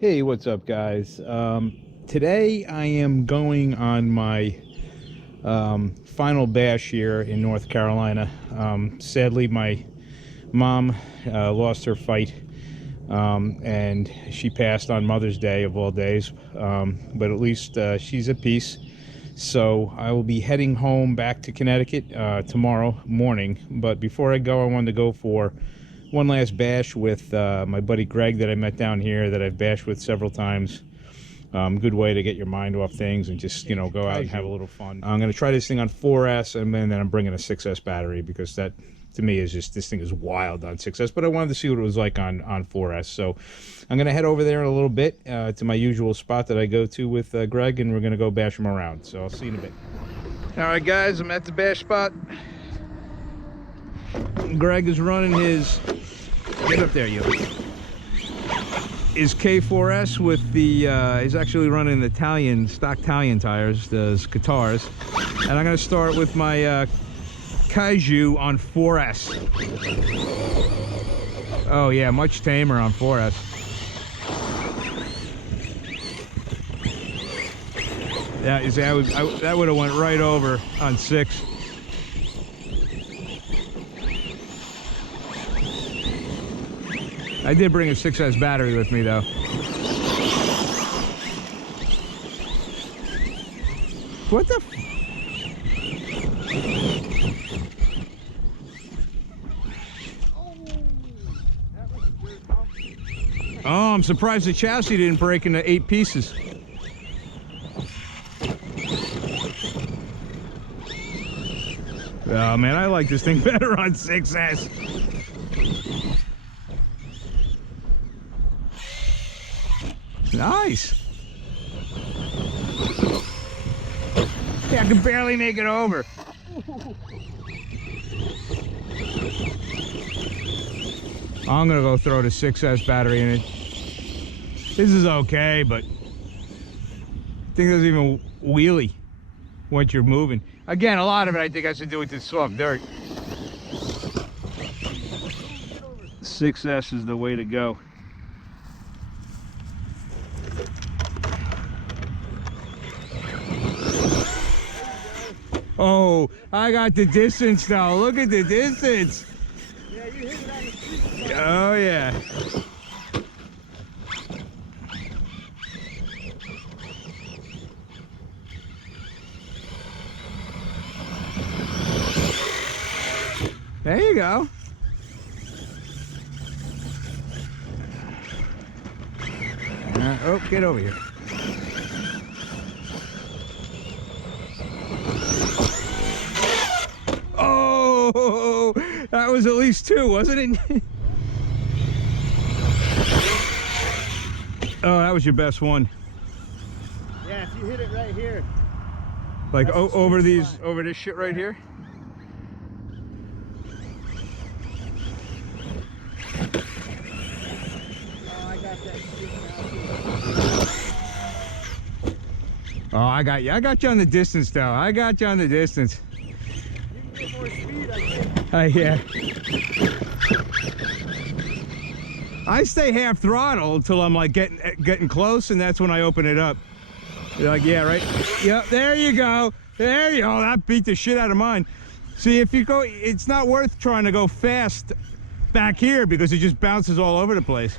Hey, what's up, guys? Today I am going on my final bash here in North Carolina. Sadly, my mom lost her fight, and she passed on Mother's Day of all days. But at least she's at peace. So I will be heading home back to Connecticut tomorrow morning. But before I go, I wanted to go for one last bash with my buddy Gregg that I met down here, that I've bashed with several times. Good way to get your mind off things and just, you know, go out and have a little fun. I'm going to try this thing on 4S, and then I'm bringing a 6S battery, because that, to me, is just, this thing is wild on 6S, but I wanted to see what it was like on 4S. So I'm going to head over there in a little bit to my usual spot that I go to with Gregg, and we're going to go bash him around. So I'll see you in a bit. All right, guys, I'm at the bash spot. Gregg is running his, get up there, you, his K4S with the, he's actually running the Italian, stock Italian tires, the guitars. And I'm going to start with my Kaiju on 4S. Oh yeah, much tamer on 4S. That would have went right over on 6. I did bring a 6S battery with me, though. What the f... Oh, I'm surprised the chassis didn't break into 8 pieces. Oh, man, I like this thing better on 6S. Nice. Yeah, I can barely make it over. I'm gonna go throw the 6S battery in it. This is okay, but I think there's even wheelie once you're moving. Again, a lot of it I think has to do with this soft dirt. 6S is the way to go. Oh, I got the distance now. Look at the distance. Yeah, you hit it on the street. Oh, yeah. There you go. Oh, get over here. Oh, that was at least 2, wasn't it? Oh, that was your best one. Yeah, if you hit it right here. Like over this shit right here. Oh, I got that shit now. Oh, I got you. I got you on the distance, though. I got you on the distance. You can get more speed, I think. Yeah. I stay half throttle until I'm like getting close, and that's when I open it up. You're like, yeah, right? Yep, there you go. There you go. That beat the shit out of mine. See, if you go, it's not worth trying to go fast back here because it just bounces all over the place.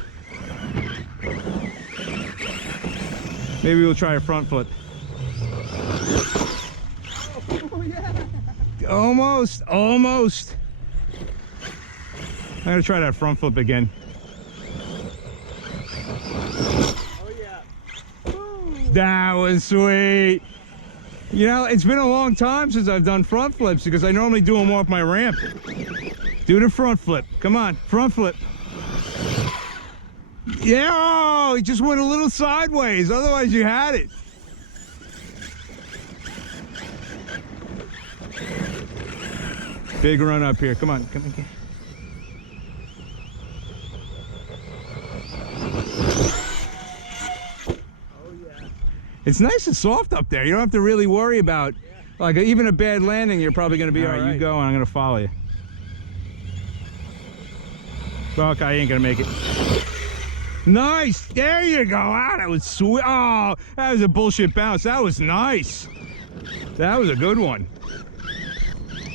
Maybe we'll try a front flip. Oh, yeah. Almost. I'm gonna try that front flip again. Oh, yeah. Woo. That was sweet. You know, it's been a long time since I've done front flips because I normally do them off my ramp. Do the front flip. Come on, front flip. Yeah, oh, it just went a little sideways. Otherwise, you had it. Big run up here. Come on, come on. Oh, yeah. It's nice and soft up there. You don't have to really worry about, like, even a bad landing. You're probably going to be all right. You go, and I'm going to follow you. Fuck, I ain't going to make it. Nice. There you go. Ah, that was sweet. Oh, that was a bullshit bounce. That was nice. That was a good one. You want to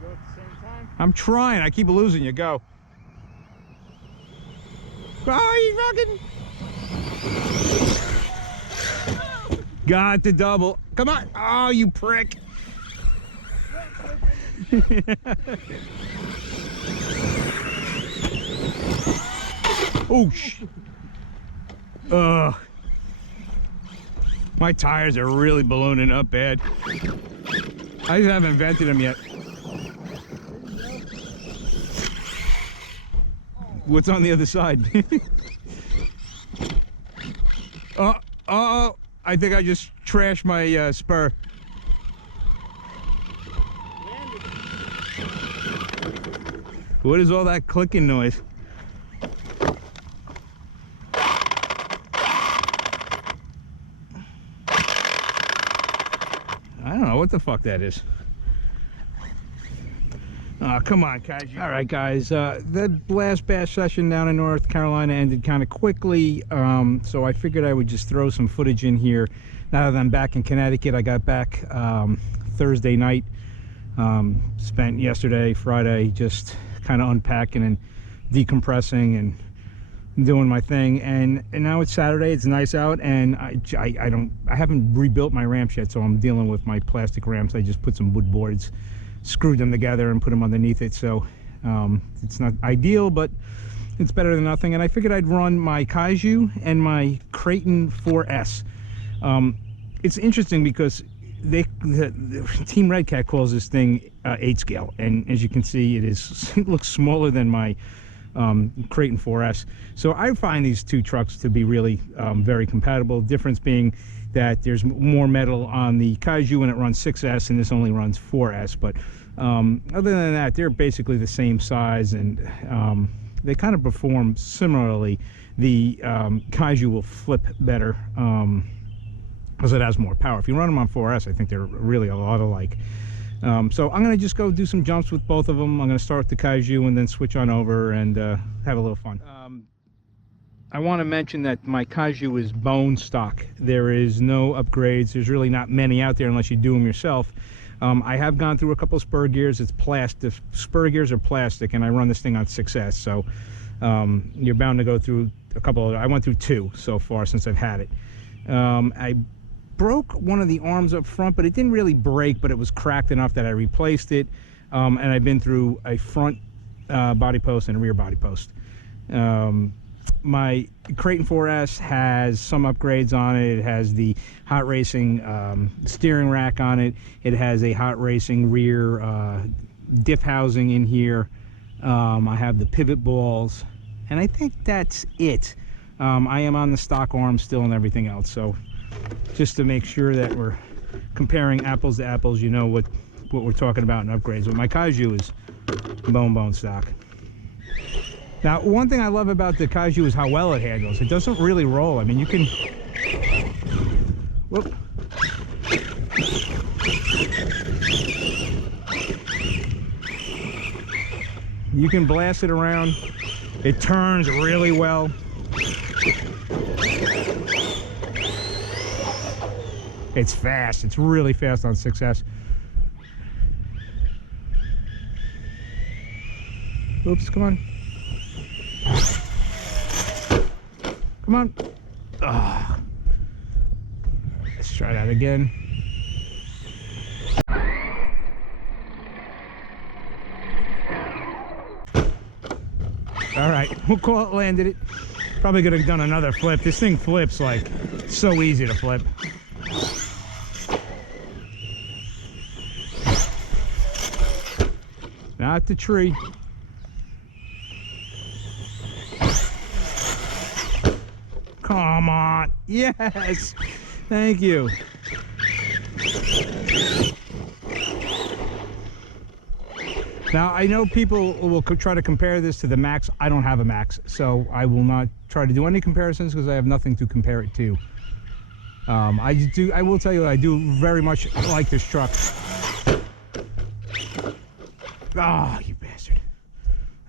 go at the same time? I'm trying. I keep losing you. Go. Oh, you fucking... Got the double. Come on. Oh, you prick. Oh, my tires are really ballooning up bad. I just haven't vented them yet. What's on the other side? I think I just trashed my spur. What is all that clicking noise? I don't know what the fuck that is. Oh, come on, Kaiju. All right, guys. The last bash session down in North Carolina ended kind of quickly, so I figured I would just throw some footage in here. Now that I'm back in Connecticut, I got back Thursday night. Spent yesterday, Friday, just kind of unpacking and decompressing and doing my thing, and now it's Saturday. It's nice out, and I haven't rebuilt my ramps yet, so I'm dealing with my plastic ramps. I just put some wood boards, screwed them together, and put them underneath it. So it's not ideal, but it's better than nothing. And I figured I'd run my Kaiju and my Kraton 4S. It's interesting because the Team Redcat calls this thing 8 scale, and as you can see, it looks smaller than my Kraton 4S. So I find these two trucks to be really very compatible. Difference being that there's more metal on the Kaiju and it runs 6S, and this only runs 4S. But other than that, they're basically the same size, and they kind of perform similarly. The Kaiju will flip better because it has more power. If you run them on 4S, I think they're really a lot alike. So I'm going to just go do some jumps with both of them. I'm going to start with the Kaiju and then switch on over and have a little fun. I want to mention that my Kaiju is bone stock. There is no upgrades. There's really not many out there unless you do them yourself. I have gone through a couple of spur gears. It's plastic. Spur gears are plastic, and I run this thing on 6S. So you're bound to go through a couple. I went through 2 so far since I've had it. I broke one of the arms up front, but it didn't really break, but it was cracked enough that I replaced it. And I've been through a front body post and a rear body post. My Kraton 4S has some upgrades on it. It has the hot racing steering rack on it. It has a hot racing rear diff housing in here. I have the pivot balls, and I think that's it. I am on the stock arm still and everything else, so just to make sure that we're comparing apples to apples, you know what we're talking about in upgrades. But my Kaiju is bone stock. Now, one thing I love about the Kaiju is how well it handles. It doesn't really roll. I mean, you can... Whoop. You can blast it around. It turns really well. It's fast. It's really fast on 6S. Oops, come on. Come on. Oh. Let's try that again. All right, we'll call it landed it. Probably could have done another flip. This thing flips like so easy to flip. Not the tree. Come on. Yes. Thank you. Now, I know people will try to compare this to the Max. I don't have a Max, so I will not try to do any comparisons because I have nothing to compare it to. I will tell you, I do very much like this truck. Ah, oh, you bastard.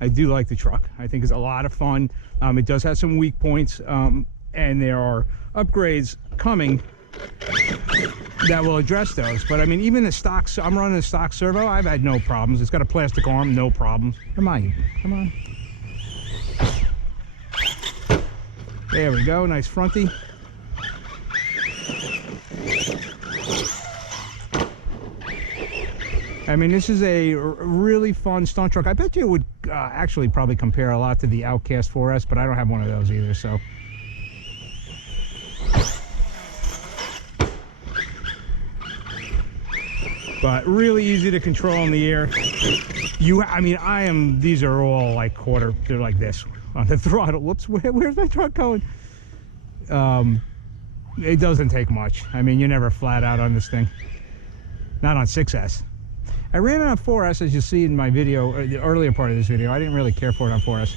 I do like the truck. I think it's a lot of fun. It does have some weak points, and there are upgrades coming that will address those. But I mean, even the stock, I'm running a stock servo, I've had no problems. It's got a plastic arm, no problems. Come on, come on. There we go, nice fronty. I mean, this is a really fun stunt truck. I bet you it would actually probably compare a lot to the Outcast 4S, but I don't have one of those either, so. But really easy to control in the air. I mean, these are all like quarter, they're like this on the throttle. Whoops, where's my truck going? It doesn't take much. I mean, you're never flat out on this thing. Not on 6S. I ran it on 4S, as you see in my video, or the earlier part of this video. I didn't really care for it on 4S.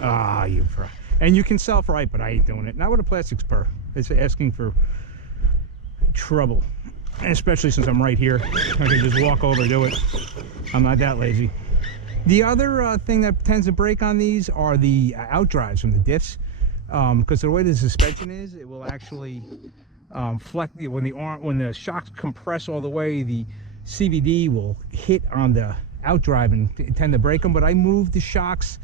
Ah, you pro. And you can self-right, but I ain't doing it. Not with a plastic spur. It's asking for trouble. Especially since I'm right here. I can just walk over and do it. I'm not that lazy. The other thing that tends to break on these are the outdrives from the diffs. Because the way the suspension is, it will actually flex when the shocks compress all the way. The CVD will hit on the outdrive and tend to break them. But I moved the shocks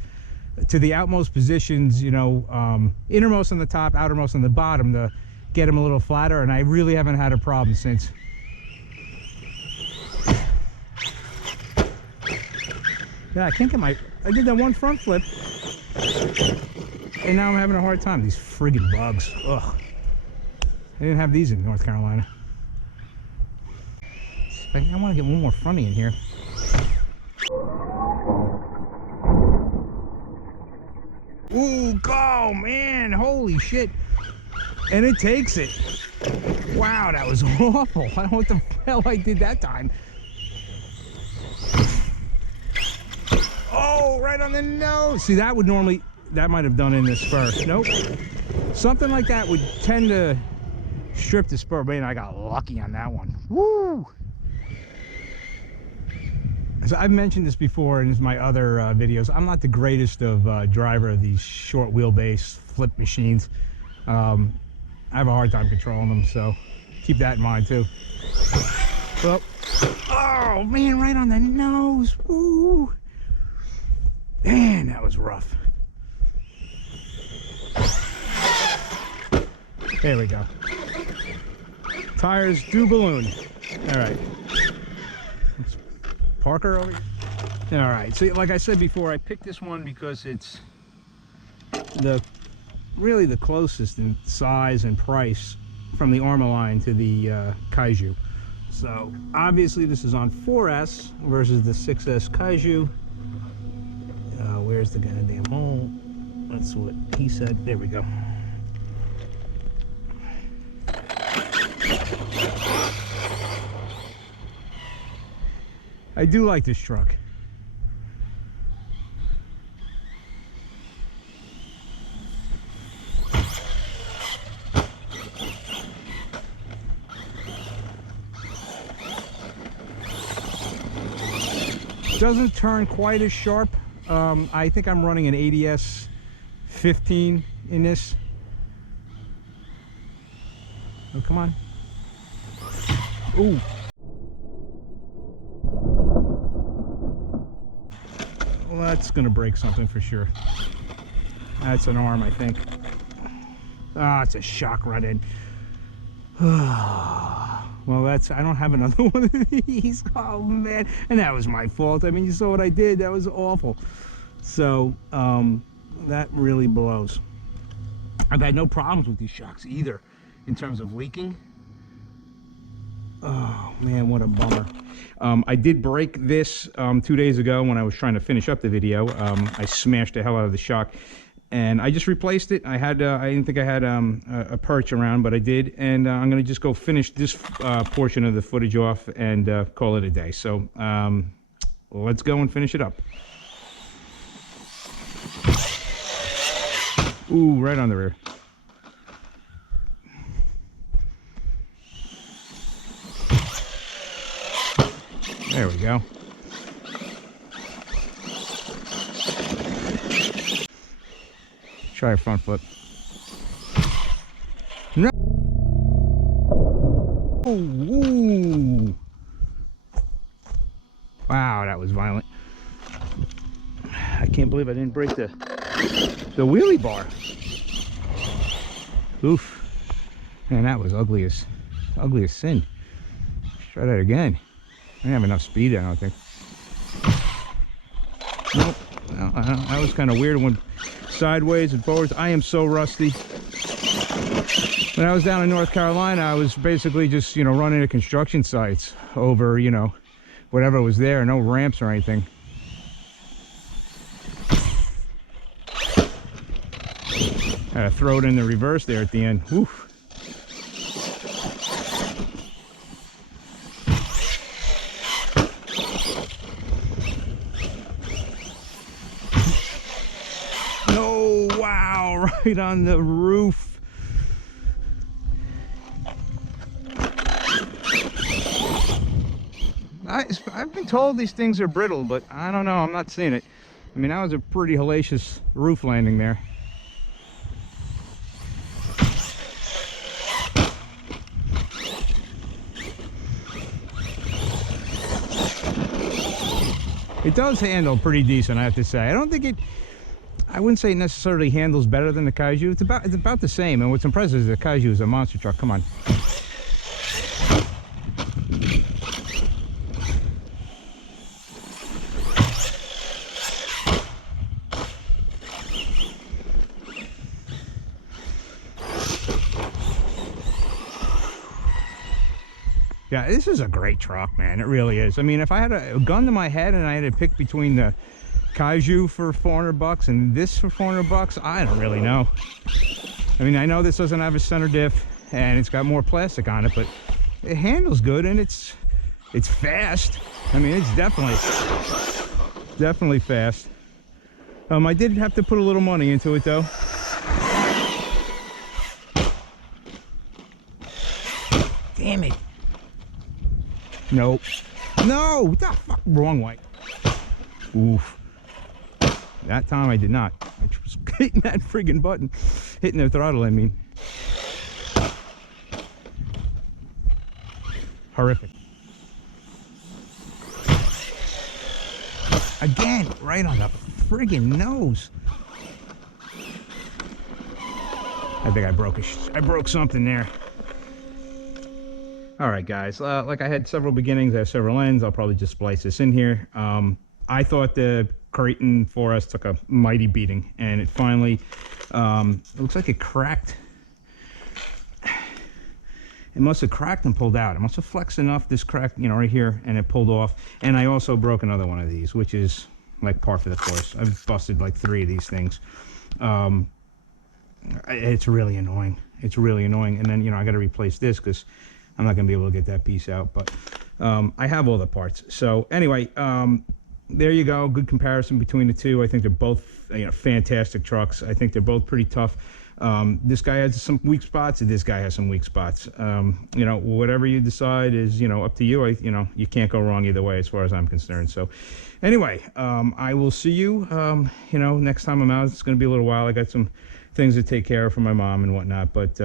to the outmost positions, you know, innermost on the top, outermost on the bottom, to get them a little flatter, and I really haven't had a problem since. Yeah, I can't get I did that one front flip, and now I'm having a hard time. These friggin' bugs. Ugh. I didn't have these in North Carolina. I want to get one more fronty in here. Ooh, go, man. Holy shit. And it takes it. Wow, that was awful. I don't know what the hell I did that time. Oh, right on the nose. See, that might have done in the spur. Nope. Something like that would tend to strip the spur. Man, I got lucky on that one. Woo! So I've mentioned this before in my other videos. I'm not the greatest of driver of these short wheelbase flip machines. I have a hard time controlling them, so keep that in mind too. Well, oh man, right on the nose. Woo! Man, that was rough. There we go. Tires do balloon. All right. Let's park her over here. All right. So like I said before, I picked this one because it's really the closest in size and price from the Arrma line to the Kaiju. So obviously this is on 4S versus the 6S Kaiju. Where's the goddamn hole? That's what he said. There we go. I do like this truck. Doesn't turn quite as sharp. I think I'm running an ADS 15 in this. Oh, come on. Ooh. Well, that's gonna break something for sure. That's an arm, I think. Ah, it's a shock run in. Well, I don't have another one of these. Oh man, and that was my fault. I mean, you saw what I did. That was awful. So that really blows. I've had no problems with these shocks either in terms of leaking. Oh man, what a bummer. I did break this 2 days ago when I was trying to finish up the video. I smashed the hell out of the shock, and I just replaced it. I didn't think I had a perch around, but I did, and I'm gonna just go finish this portion of the footage off and call it a day. So let's go and finish it up. Ooh, right on the rear. There we go. try a front flip. No. Ooh. Wow, that was violent. I can't believe I didn't break the wheelie bar. Oof. Man, that was ugly as sin. Let's try that again. I didn't have enough speed, I don't think. Nope. No, that was kind of weird. Went sideways and forwards. I am so rusty. When I was down in North Carolina, I was basically just, you know, running to construction sites over, you know, whatever was there. No ramps or anything. Had to throw it in the reverse there at the end. Oof. No, wow, right on the roof. I've been told these things are brittle, but I don't know. I'm not seeing it. I mean, that was a pretty hellacious roof landing there. It does handle pretty decent, I have to say. I don't think I wouldn't say it necessarily handles better than the Kaiju. It's about the same. And what's impressive is the Kaiju is a monster truck. Come on. Yeah, this is a great truck, man. It really is. I mean, if I had a gun to my head and I had to pick between the Kaiju for 400 bucks and this for 400 bucks, I don't really know. I mean, I know this doesn't have a center diff and it's got more plastic on it, but it handles good and it's fast. I mean, it's definitely fast. I did have to put a little money into it though. Damn it. Nope. No, what the fuck? Wrong way. Oof. That time I did not. I was hitting that friggin' button. Hitting the throttle, I mean. Horrific. Again, right on the friggin' nose. I think I broke something there. All right, guys, like I had several beginnings, I have several ends. I'll probably just splice this in here. I thought the Kraton 4S took a mighty beating, and it finally, it looks like it cracked. It must have cracked and pulled out. It must have flexed enough, this crack, you know, right here, and it pulled off. And I also broke another one of these, which is like par for the course. I've busted like 3 of these things. It's really annoying. It's really annoying. And then, you know, I got to replace this because I'm not going to be able to get that piece out, but I have all the parts. So anyway, there you go. Good comparison between the two. I think they're both, you know, fantastic trucks. I think they're both pretty tough. This guy has some weak spots and this guy has some weak spots. You know, whatever you decide is, you know, up to you. You know, you can't go wrong either way as far as I'm concerned. So anyway, I will see you, you know, next time I'm out. It's going to be a little while. I got some things to take care of for my mom and whatnot, but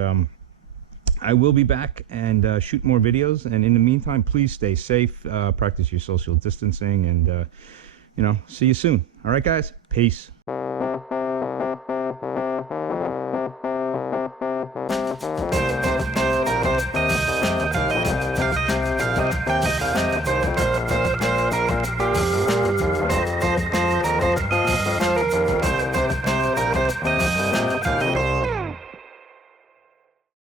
I will be back and shoot more videos. And in the meantime, please stay safe, practice your social distancing, and, you know, see you soon. All right, guys, peace.